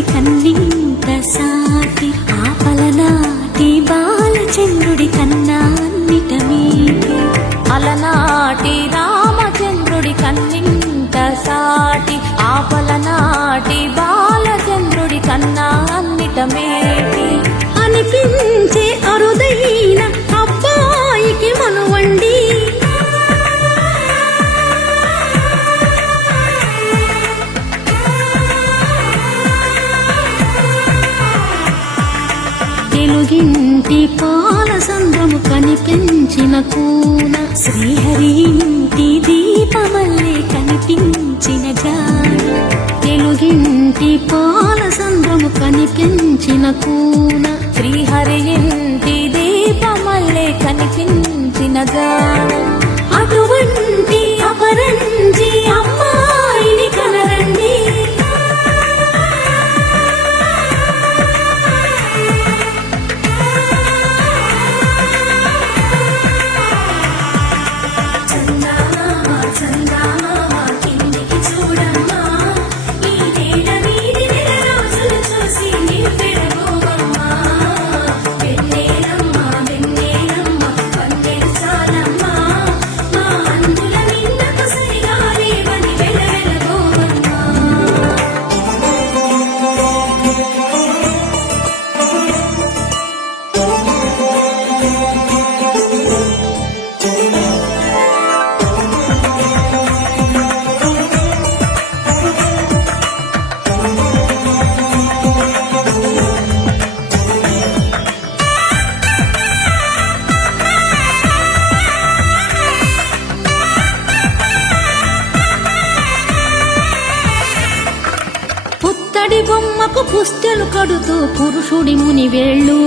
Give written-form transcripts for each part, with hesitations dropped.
చంద్రుడి కన్నింత సాటి ఆపలనాటి బాలచంద్రుడి కన్నా అన్నిట మీటి అలనాటి రామచంద్రుడి కన్నింత సాటి ఆపలనాటి బాలచంద్రుడి కన్నా అన్నిట మేటి అనిపించే అరుదైన అబ్బాయికి మనువండి తెలుగింటి పాల సంద్రము కనిపించిన కూన శ్రీహరి ఇంటి దీపమల్లే కనిపించిన జాడ తెలుగింటి పాల సంద్రము కనిపించిన కూన శ్రీహరి ఇంటి దీపమల్లే కనిపించిన జాడ అటువంటి అపరంజి అమ్మాయిని కనరండి పుత్తడి బొమ్మకు పుస్తెలు కడుతూ పురుషుడి ముని వేళ్ళు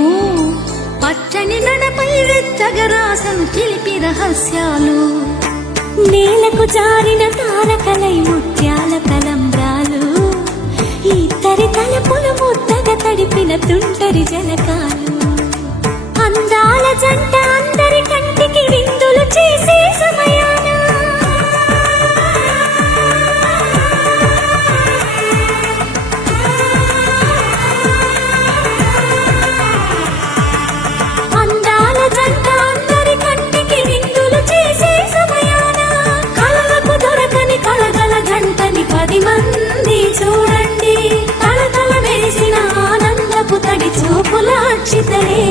పచ్చని నడపై వెచ్చగరాసను చిలిపి రహస్యాలు నేలకు జారిన తారకలై ముత్యాల తలంబ్రాలు ఇద్దరి తలపులు ముద్దగా తడిపిన తుంటరి జలకాలు అందాల జంట అందరి కంటికి విందులు చేసే సమయాన మంది చూడండి తల తల వేసిన ఆనందపు తడి చూపుల చితలే